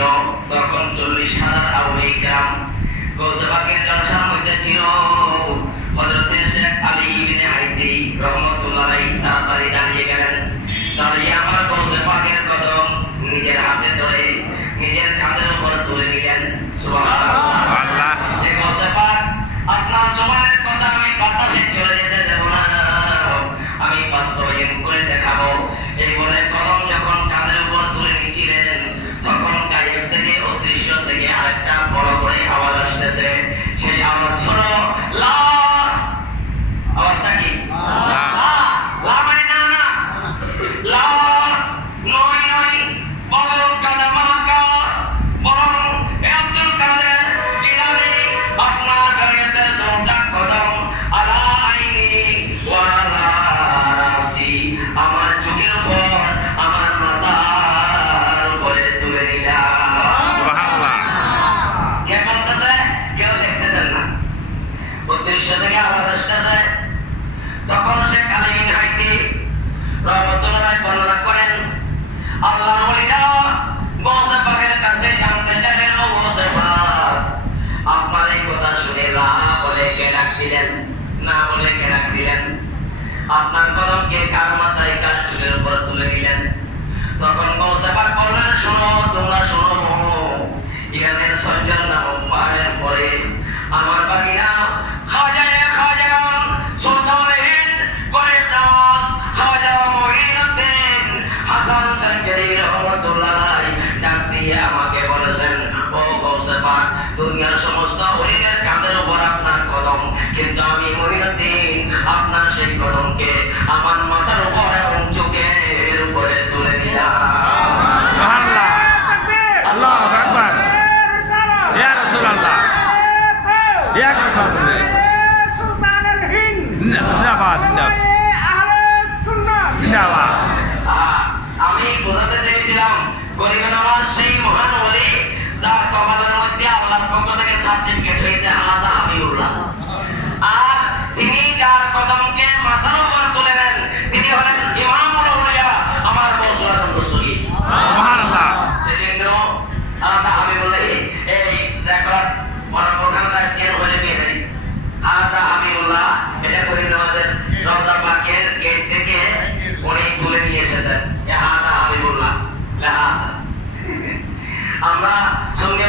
ছিল তখন 40,000 আউলিয়া কিরাম গৌসে পাকের জলসার মধ্যে ছিল হযরত শেখ আলী ইবনে হাইতি রাহমাতুল্লাহ আলাইহি তাড়াতাড়ি দাঁড়িয়ে গেলেন। দাঁড়িয়ে আমার গৌসে পাকের কদম নিজের হাতে ধরে নিজের কাঁধের উপর তুলে নিলেন। সুবহানাল্লাহ। এই গৌসে পাক আপনার জমানের কথা আমি বাতাসে চলে যেতে দেব না, আমি বাস্তবায়ন করে দেখাবো। এই বলে কদম যখন কাঁধের উপর তুলে নিয়েছিলেন তখন গায়েব থেকে অদৃশ্য থেকে আরেকটা বড় করে আওয়াজ আসতেছে। সেই আওয়াজ হলো লা। আওয়াজটা কি? লা মানে না না, লা নয় নয়, বরং কাদামাকা, বরং আব্দুল কাদের জিলানী আপনার গায়েতের দুটা কদম আলা আইনি ওয়া আলা রাসি, আমার চোখের উপর আমার মাথার উপরে তুলে নিলাম। সুবহানাল্লাহ। কে বলতেছে? কেউ দেখতেছেন না, উদ্দেশ্য থেকে আওয়াজ আসতেছে। তখন শেখ আলী ইবনে হাইতি রাহমাতুল্লাহ আলাইহি বর্ণনা করেন, আল্লাহর ওলিরা গৌসে পাকের কাছে জানতে চাইলেন, ও গৌসে পাক আপনার এই কথা শুনে লা বলে কে ডাক দিলেন, না বলে কে ডাক দিলেন, আপনার কদমকে কার মাথায় কার চুলের উপর তুলে নিলেন? তখন গৌসে পাক বললেন, শোনো তোমরা শোনো, ইরানের সঞ্জল নামক পাহাড়ের পরে আমার বাগিনা খাজা সুলতান হিন্দ গরিব নওয়াজ খাজা মুঈনুদ্দিন হাসান সঞ্জরি রাহমাতুল্লাহ আলাইহি ডাক দিয়ে আমাকে বলেছেন, ও গৌসে পাক দুনিয়ার সমস্ত ওলিদের কাঁধের উপর আপনার কদম, কিন্তু আমি মুঈনুদ্দিন আপনার সেই কদমকে আমার মাথার উপর এবং চোখের উপরে তুলে দিলাম। সুবহানাল্লাহ। আল্লাহু আকবার। ইয়া রাসূলুল্লাহ। ইয়া রাসূলুল্লাহ। সুলতানুল হিন্দ জিন্দাবাদ জিন্দাবাদ। আমি বোঝাতে চেয়েছিলাম গরিব নওয়াজ সেই মহান ওলি যার কপালের মধ্যে আল্লাহর পক্ষ থেকে সার্টিফিকেট হয়েছে হাজা হাবিবুল্লাহ, আর তিনি যার কদমকে মাথার উপর তুলে নেন তিনি হলেন ইমামুল আউলিয়া আমার বসরা দস্তগীর। সুবহানাল্লাহ। সেজন্য হাজা হাবিবুল্লাহ এই রেকর্ড প্রধান রাজ্যের হলে পেয়ে হাজা হাবিবুল্লাহ এটা গরিব নওয়াজের রওজা পাকের গেট থেকে উনি তুলে নিয়ে এসেছেন। হাজা হাবিবুল্লাহ লেখা আছে। আমরা সঙ্গে